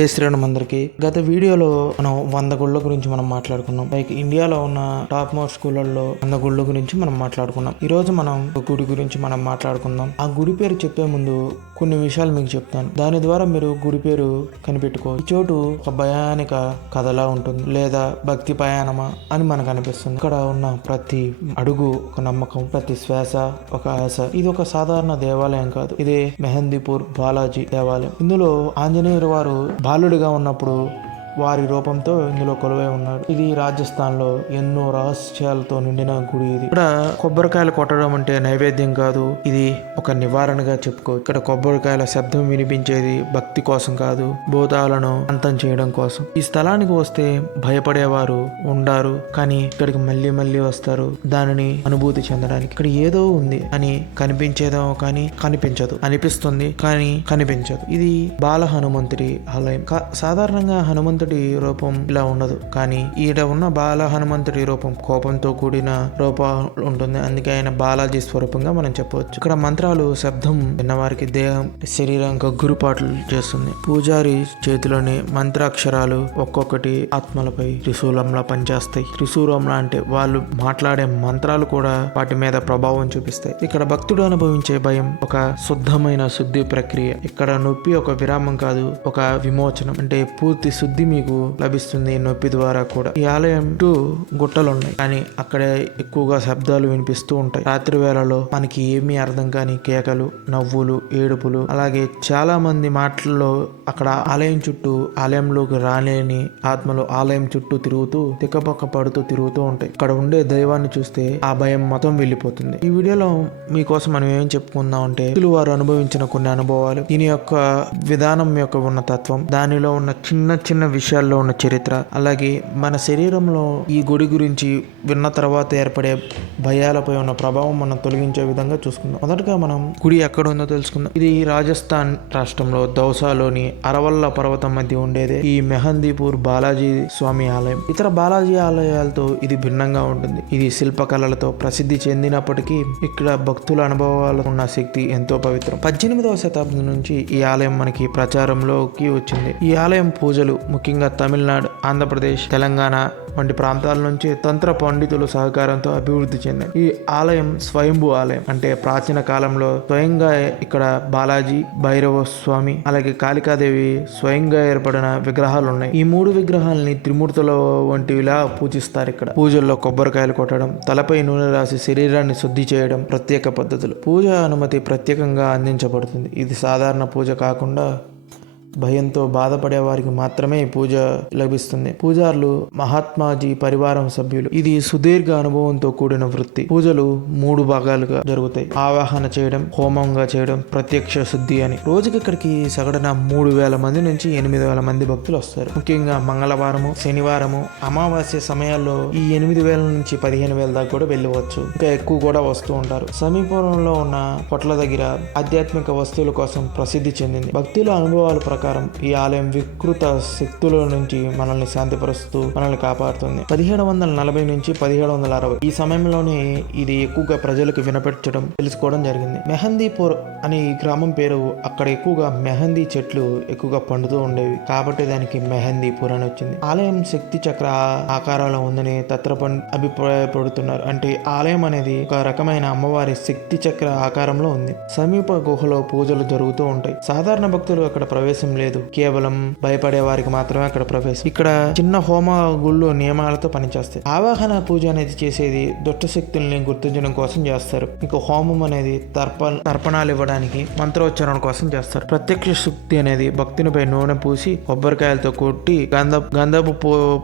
జై శ్రీరామ్ అందరికి గత వీడియోలో మనం వంద గుళ్ళ గురించి మనం మాట్లాడుకున్నాం. లైక్ ఇండియాలో ఉన్న టాప్ మోస్ట్ స్కూళ్ళల్లో వంద గుళ్ళ గురించి మనం మాట్లాడుకున్నాం. ఈ రోజు మనం ఒక గుడి గురించి మనం మాట్లాడుకుందాం. ఆ గుడి పేరు చెప్పే ముందు కొన్ని విషయాలు మీకు చెప్తాను. దాని ద్వారా మీరు గుడి పేరు కనిపెట్టుకో ఈ చోటు ఒక భయానిక కథలా ఉంటుంది. లేదా భక్తి ప్రయాణమా అని మనకు అనిపిస్తుంది. ఇక్కడ ఉన్న ప్రతి అడుగు ఒక నమ్మకం ప్రతి శ్వాస ఒక ఆశ. ఇది ఒక సాధారణ దేవాలయం కాదు. ఇది మెహందీపూర్ బాలాజీ దేవాలయం. ఇందులో ఆంజనేయుల వారు బాలుడిగా ఉన్నప్పుడు వారి రూపంతో ఇందులో కొలువై ఉన్నారు. ఇది రాజస్థాన్లో ఎన్నో రహస్యాలతో నిండిన గుడి ఇది. ఇక్కడ కొబ్బరికాయలు కొట్టడం అంటే నైవేద్యం కాదు. ఇది ఒక నివారణగా చెప్పుకో. ఇక్కడ కొబ్బరికాయల శబ్దం వినిపించేది భక్తి కోసం కాదు భూతాలను అంతం చేయడం కోసం. ఈ స్థలానికి వస్తే భయపడేవారు ఉండారు కానీ ఇక్కడికి మళ్ళీ మళ్ళీ వస్తారు. దానిని అనుభూతి చెందడానికి. ఇక్కడ ఏదో ఉంది అని కనిపించేదో కానీ కనిపించదు. అనిపిస్తుంది కానీ కనిపించదు. ఇది బాల హనుమంతుడి ఆలయం. కా- సాధారణంగా హనుమంతుడి రూపం ఇలా ఉండదు. కానీ ఈడ ఉన్న బాల హనుమంతుడి రూపం కోపంతో కూడిన రూపం ఉంటుంది. అందుకే ఆయన బాలాజీ స్వరూపంగా మనం చెప్పవచ్చు. ఇక్కడ మంత్రాలు శబ్దం విన్నవారికి దేహం శరీరం గగ్గురుపాట్లు చేస్తుంది. పూజారి చేతిలోని మంత్రాక్షరాలు ఒక్కొక్కటి ఆత్మలపై త్రిశూలంలా పనిచేస్తాయి. త్రిశూలంలా అంటే వాళ్ళు మాట్లాడే మంత్రాలు కూడా వాటి మీద ప్రభావం చూపిస్తాయి. ఇక్కడ భక్తుడు అనుభవించే భయం ఒక శుద్ధమైన శుద్ధి ప్రక్రియ. ఇక్కడ నొప్పి ఒక విరామం కాదు ఒక విమోచనం. అంటే పూర్తి శుద్ధి మీకు లభిస్తుంది నొప్పి ద్వారా కూడా. ఈ ఆలయం టు గుట్టలు ఉన్నాయి కానీ అక్కడ ఎక్కువగా శబ్దాలు వినిపిస్తూ ఉంటాయి. రాత్రి వేళలో మనకి ఏమీ అర్థం కాని కేకలు నవ్వులు ఏడుపులు. అలాగే చాలా మంది మాటల్లో అక్కడ ఆలయం చుట్టూ ఆలయంలోకి రాలేని ఆత్మలు ఆలయం చుట్టూ తిరుగుతూ తిక్కపక్క పడుతూ తిరుగుతూ ఉంటాయి. ఇక్కడ ఉండే దైవాన్ని చూస్తే ఆ భయం మొత్తం వెళ్ళిపోతుంది. ఈ వీడియోలో మీకోసం మనం ఏం చెప్పుకుందాం అంటే వారు అనుభవించిన కొన్ని అనుభవాలు. దీని యొక్క విధానం యొక్క ఉన్న తత్వం దానిలో ఉన్న చిన్న చిన్న విషయాల్లో ఉన్న చరిత్ర అలాగే మన శరీరంలో ఈ గుడి గురించి విన్న తర్వాత ఏర్పడే భయాలపై ఉన్న ప్రభావం మనం తొలగించే విధంగా చూసుకుందాం. మొదటగా మనం గుడి ఎక్కడ ఉందో తెలుసుకుందాం. ఇది రాజస్థాన్ రాష్ట్రంలో దౌసాలోని అరవల్ల పర్వతం మధ్య ఉండేదే. ఈ మెహందీపూర్ బాలాజీ స్వామి ఆలయం. ఇతర బాలాజీ ఆలయాలతో ఇది భిన్నంగా ఉంటుంది. ఇది శిల్పకళలతో ప్రసిద్ధి చెందినప్పటికీ ఇక్కడ భక్తుల అనుభవాలు ఉన్న శక్తి ఎంతో పవిత్రం. పద్దెనిమిదవ శతాబ్దం నుంచి ఈ ఆలయం మనకి ప్రచారంలోకి వచ్చింది. ఈ ఆలయం పూజలు ముఖ్యంగా తమిళనాడు ఆంధ్రప్రదేశ్ తెలంగాణ వంటి ప్రాంతాల నుంచి తంత్ర పండితుల సహకారంతో అభివృద్ధి చెందింది ఈ ఆలయం స్వయంభూ ఆలయం అంటే ప్రాచీన కాలంలో స్వయంగా ఇక్కడ బాలాజీ భైరవ స్వామి అలాగే కాళికాదేవి స్వయంగా ఏర్పడిన విగ్రహాలు ఉన్నాయి ఈ మూడు విగ్రహాలని త్రిమూర్తుల వంటివిలా పూజిస్తారు ఇక్కడ. పూజల్లో కొబ్బరికాయలు కొట్టడం తలపై నూనె రాసి శరీరాన్ని శుద్ధి చేయడం ప్రత్యేక పద్ధతులు. పూజ అనుమతి ప్రత్యేకంగా అందించబడుతుంది. ఇది సాధారణ పూజ కాకుండా భయంతో బాధపడే వారికి మాత్రమే పూజ లభిస్తుంది. పూజారులు మహాత్మాజీ పరివారం సభ్యులు. ఇది సుదీర్ఘ అనుభవంతో కూడిన వృత్తి. పూజలు మూడు భాగాలుగా జరుగుతాయి. ఆవాహన చేయడం హోమంగా చేయడం ప్రత్యక్ష శుద్ధి అని. రోజుకి ఇక్కడికి సగటున మూడు వేల మంది నుంచి ఎనిమిది వేల మంది భక్తులు వస్తారు. ముఖ్యంగా మంగళవారము శనివారము అమావాస్య సమయాల్లో ఈ ఎనిమిది వేల నుంచి పదిహేను వేల దాకా కూడా వెళ్ళవచ్చు. ఇంకా ఎక్కువ కూడా వస్తూ ఉంటారు. సమీపంలో ఉన్న పొట్ల దగ్గర ఆధ్యాత్మిక వస్తువుల కోసం ప్రసిద్ధి చెందింది. భక్తుల అనుభవాలు ప్రకారం ఈ ఆలయం వికృత శక్తుల నుంచి మనల్ని శాంతిపరుస్తూ మనల్ని కాపాడుతుంది. పదిహేడు వందల నలభై నుంచి పదిహేడు వందల అరవై. ఈ సమయంలోనే ఇది ఎక్కువగా ప్రజలకు వినపెట్టడం తెలుసుకోవడం జరిగింది. మెహందీపూర్ అనే ఈ గ్రామం పేరు అక్కడ ఎక్కువగా మెహందీ చెట్లు ఎక్కువగా పండుతూ ఉండేవి. కాబట్టి దానికి మెహందీపూర్ అని వచ్చింది. ఆలయం శక్తి చక్ర ఆకారంలో ఉందని తత్రపం అభిప్రాయపడుతున్నారు. అంటే ఆలయం అనేది ఒక రకమైన అమ్మవారి శక్తి చక్ర ఆకారంలో ఉంది. సమీప గుహలో పూజలు జరుగుతూ ఉంటాయి. సాధారణ భక్తులు అక్కడ ప్రవేశం లేదు. కేవలం భయపడే వారికి మాత్రమే అక్కడ ప్రవేశం. ఇక్కడ చిన్న హోమ గుళ్ళు నియమాలతో పనిచేస్తాయి. ఆవాహన పూజ అనేది చేసేది దుష్ట శక్తుల్ని గుర్తించడం కోసం చేస్తారు. ఇంకా హోమం అనేది తర్ప తర్పణాలు ఇవ్వడానికి మంత్రోచ్చారణ కోసం చేస్తారు. ప్రత్యక్ష శక్తి అనేది భక్తునిపై నూనె పూసి కొబ్బరికాయలతో కొట్టి గంధ గంధపు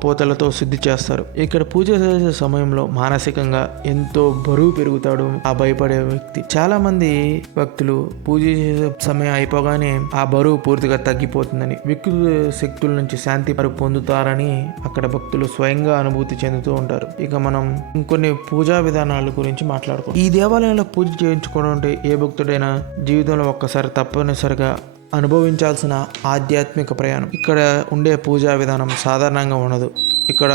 పూతలతో శుద్ధి చేస్తారు. ఇక్కడ పూజ చేసే సమయంలో మానసికంగా ఎంతో బరువు పెరుగుతాడు ఆ భయపడే వ్యక్తి. చాలా మంది భక్తులు పూజ చేసే సమయం అయిపోగానే ఆ బరువు పూర్తిగా తగ్గిపోతుందని వికృత శక్తుల నుంచి శాంతి వారు పొందుతారని అక్కడ భక్తులు స్వయంగా అనుభూతి చెందుతూ ఉంటారు. ఇక మనం ఇంకొన్ని పూజా విధానాల గురించి మాట్లాడుకుంటాం ఈ దేవాలయంలో పూజ చేయించుకోవడం అంటే ఏ భక్తుడైనా జీవితంలో ఒక్కసారి తప్పనిసరిగా అనుభవించాల్సిన ఆధ్యాత్మిక ప్రయాణం. ఇక్కడ ఉండే పూజా విధానం సాధారణంగా ఉండదు. ఇక్కడ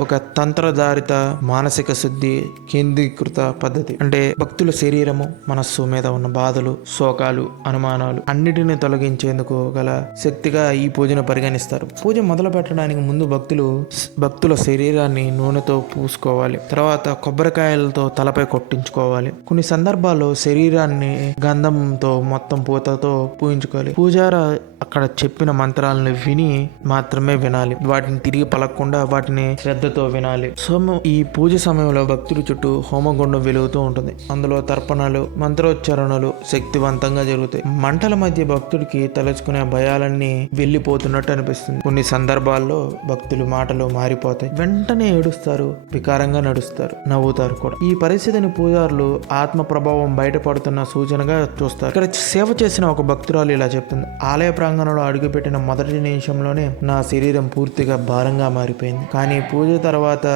ఒక తంత్రధారిత మానసిక శుద్ధి కేంద్రీకృత పద్ధతి. అంటే భక్తుల శరీరము మనస్సు మీద ఉన్న బాధలు శోకాలు అనుమానాలు అన్నిటిని తొలగించేందుకు గల శక్తిగా ఈ పూజను పరిగణిస్తారు. పూజ మొదలు పెట్టడానికి ముందు భక్తులు భక్తుల శరీరాన్ని నూనెతో పూసుకోవాలి. తర్వాత కొబ్బరికాయలతో తలపై కొట్టించుకోవాలి. కొన్ని సందర్భాల్లో శరీరాన్ని గంధంతో మొత్తం పూతతో పూయించుకోవాలి. పూజార అక్కడ చెప్పిన మంత్రాలను విని మాత్రమే వినాలి. వాటిని తిరిగి పలకకుండా వాటిని శ్రద్ధతో వినాలి. సో ఈ పూజ సమయంలో భక్తుల చుట్టూ హోమగుండం వెలుగుతూ ఉంటుంది. అందులో తర్పణాలు మంత్రోచ్చారణలు శక్తివంతంగా జరుగుతాయి. మంటల మధ్య భక్తుడికి తలుచుకునే భయాలన్నీ వెళ్ళిపోతున్నట్టు అనిపిస్తుంది. కొన్ని సందర్భాల్లో భక్తులు మాటలు మారిపోతాయి. వెంటనే ఏడుస్తారు వికారంగా నడుస్తారు నవ్వుతారు కూడా. ఈ పరిస్థితిని పూజారులు ఆత్మ ప్రభావం బయటపడుతున్న సూచనగా చూస్తారు. ఇక్కడ సేవ చేసిన ఒక భక్తురాలు ఇలా చెప్తుంది. ఆలయ ప్రాంగణంలో అడుగుపెట్టిన మొదటి నిమిషంలోనే నా శరీరం పూర్తిగా భారంగా మారిపోయింది. కానీ పూజ తర్వాత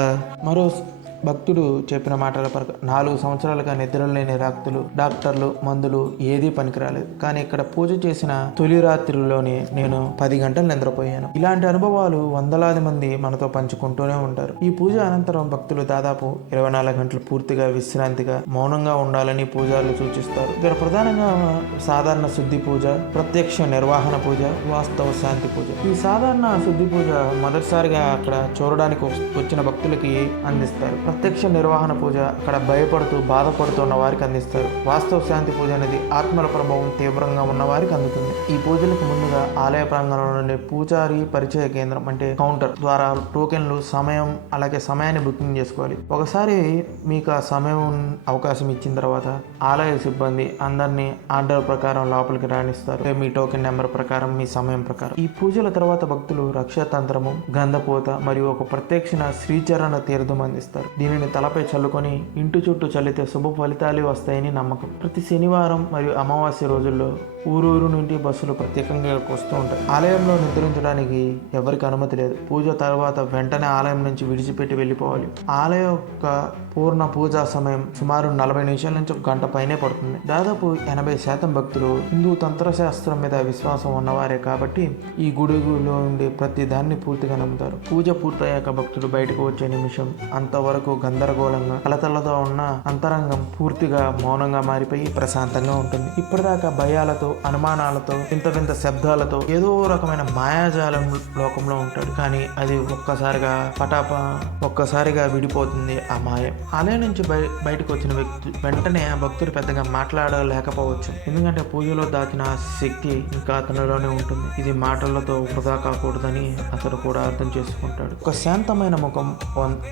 మరో భక్తుడు చెప్పిన మాటల ప్రకారం నాలుగు సంవత్సరాలుగా నిద్రలేని రాక్తులు డాక్టర్లు మందులు ఏదీ పనికిరాలేదు. కానీ ఇక్కడ పూజ చేసిన తొలి రాత్రిలోనే నేను పది గంటలు నిద్రపోయాను. ఇలాంటి అనుభవాలు వందలాది మంది మనతో పంచుకుంటూనే ఉంటారు. ఈ పూజ అనంతరం భక్తులు దాదాపు ఇరవై నాలుగు గంటలు పూర్తిగా విశ్రాంతిగా మౌనంగా ఉండాలని పూజారులు సూచిస్తారు. ఇక్కడ ప్రధానంగా సాధారణ శుద్ధి పూజ ప్రత్యక్ష నిర్వహణ పూజ వాస్తవ శాంతి పూజ. ఈ సాధారణ శుద్ధి పూజ మొదటిసారిగా అక్కడ చూడడానికి వచ్చిన భక్తులకి అందిస్తారు. ప్రత్యక్ష నిర్వహణ పూజ అక్కడ భయపడుతూ బాధపడుతున్న వారికి అందిస్తారు. వాస్తవ శాంతి పూజ అనేది ఆత్మల ప్రభావం తీవ్రంగా ఉన్న వారికి అందుతుంది. ఈ పూజలకు ముందుగా ఆలయ ప్రాంగణంలో నుండి పూజారి పరిచయ కేంద్రం అంటే కౌంటర్ ద్వారా టోకెన్లు సమయం అలాగే సమయాన్ని బుకింగ్ చేసుకోవాలి. ఒకసారి మీకు ఆ సమయం అవకాశం ఇచ్చిన తర్వాత ఆలయ సిబ్బంది అందరినీ ఆర్డర్ ప్రకారం లోపలికి రాణిస్తారు. మీ టోకెన్ నెంబర్ ప్రకారం మీ సమయం ప్రకారం. ఈ పూజల తర్వాత భక్తులు రక్షాతంత్రము గంధపోత మరియు ఒక ప్రత్యక్షణ శ్రీచరణ తీర్థం అందిస్తారు. దీనిని తలపై చల్లుకొని ఇంటి చుట్టూ చల్లితే శుభ ఫలితాలు వస్తాయని నమ్మకం. ప్రతి శనివారం మరియు అమావాస్య రోజుల్లో ఊరూరు నుండి బస్సులు ప్రత్యేకంగా ఇక్కడికి వస్తూ ఉంటాయి. ఆలయంలో నిద్రించడానికి ఎవరికి అనుమతి లేదు. పూజ తర్వాత వెంటనే ఆలయం నుంచి విడిచిపెట్టి వెళ్ళిపోవాలి. ఆలయం యొక్క పూర్ణ పూజా సమయం సుమారు నలభై నిమిషాల నుంచి ఒక గంట పైనే పడుతుంది. దాదాపు ఎనభై శాతం భక్తులు హిందూ తంత్రశాస్త్రం మీద విశ్వాసం ఉన్నవారే కాబట్టి ఈ గుడిలో ఉండే ప్రతి దాన్ని పూర్తిగా నమ్ముతారు. పూజ పూర్తయ్యాక భక్తులు బయటకు వచ్చే నిమిషం అంతవరకు గందరగోళంగా కలతలతో ఉన్న అంతరంగం పూర్తిగా మౌనంగా మారిపోయి ప్రశాంతంగా ఉంటుంది. ఇప్పటిదాకా భయాలతో అనుమానాలతో వింత వింత శబ్దాలతో ఏదో రకమైన మాయాజాలం లోకంలో ఉంటాడు. కానీ అది ఒక్కసారిగా పటాప ఒక్కసారిగా విడిపోతుంది ఆ మాయ. ఆలయం నుంచి బయ బయటకు వచ్చిన వ్యక్తి వెంటనే ఆ భక్తుడు పెద్దగా మాట్లాడలేకపోవచ్చు. ఎందుకంటే పూజలో దాచిన శక్తి ఇంకా అతనిలోనే ఉంటుంది. ఇది మాటలతో వృధా కాకూడదని అతడు కూడా అర్థం చేసుకుంటాడు. ఒక శాంతమైన ముఖం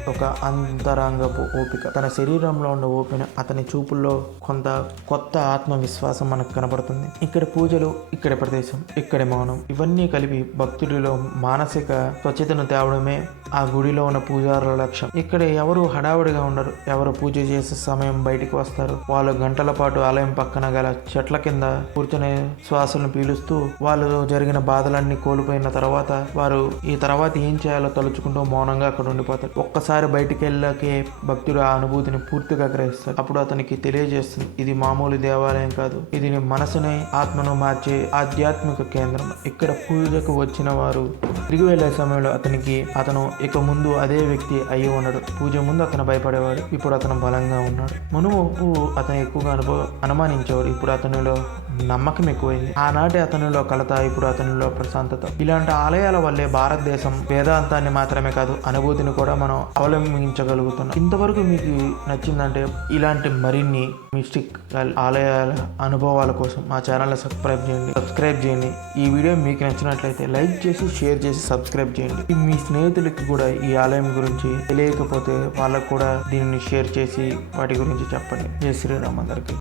ఒక అంతరంగపు ఓపిక. తన శరీరంలో ఉన్న ఓపిక అతని చూపుల్లో కొంత కొత్త ఆత్మవిశ్వాసం మనకు కనబడుతుంది. ఇక్కడ పూజలు ఇక్కడ ప్రదేశం ఇక్కడ మౌనం ఇవన్నీ కలిపి భక్తుడిలో మానసిక స్వచ్ఛతను తేవడమే ఆ గుడిలో ఉన్న పూజారుల లక్ష్యం. ఇక్కడ ఎవరు హడావుడిగా ఉండరు. ఎవరు పూజ చేసే సమయం బయటికి వస్తారు. వాళ్ళు గంటల పాటు ఆలయం పక్కన గల చెట్ల కింద కూర్చొని శ్వాసలను పీలుస్తూ వాళ్ళు జరిగిన బాధలన్నీ కోల్పోయిన తర్వాత వారు ఈ తర్వాత ఏం చేయాలో తలుచుకుంటూ మౌనంగా అక్కడ ఉండిపోతారు. ఒక్కసారి బయటికి వెళ్ళాకే భక్తుడు ఆ అనుభూతిని పూర్తిగా గ్రహిస్తాడు అప్పుడు అతనికి తెలియజేస్తుంది ఇది మామూలు దేవాలయం కాదు. ఇది నీ మనసుని ఆత్మను మార్చే ఆధ్యాత్మిక కేంద్రం. ఇక్కడ పూజకు వచ్చిన వారు తిరిగి వెళ్ళే సమయంలో అతనికి అతను ఇక ముందు అదే వ్యక్తి అయి ఉన్నాడు పూజ ముందు అతను భయపడేవాడు. ఇప్పుడు అతను బలంగా ఉన్నాడు. మునుపు అతను ఎక్కువగా అనుభవ అనుమానించేవాడు. ఇప్పుడు అతనిలో నమ్మకం ఎక్కువైంది. ఆనాటి అతనిలో కలత ఇప్పుడు అతనిలో ప్రశాంతత. ఇలాంటి ఆలయాల వల్లే భారతదేశం వేదాంతాన్ని మాత్రమే కాదు అనుభూతిని కూడా మనం అవలంబించగలుగుతున్నాం. ఇంతవరకు మీకు నచ్చిందంటే ఇలాంటి మరిన్ని మిస్టిక్ ఆలయాల అనుభవాల కోసం మా ఛానల్ని సబ్స్క్రైబ్ చేయండి. సబ్స్క్రైబ్ చేయండి. ఈ వీడియో మీకు నచ్చినట్లయితే లైక్ చేసి షేర్ చేసి సబ్స్క్రైబ్ చేయండి. మీ స్నేహితులకి కూడా ఈ ఆలయం గురించి తెలియకపోతే వాళ్ళకు కూడా దీనిని షేర్ చేసి వాటి గురించి చెప్పండి. జై శ్రీరామ్ అందరికీ.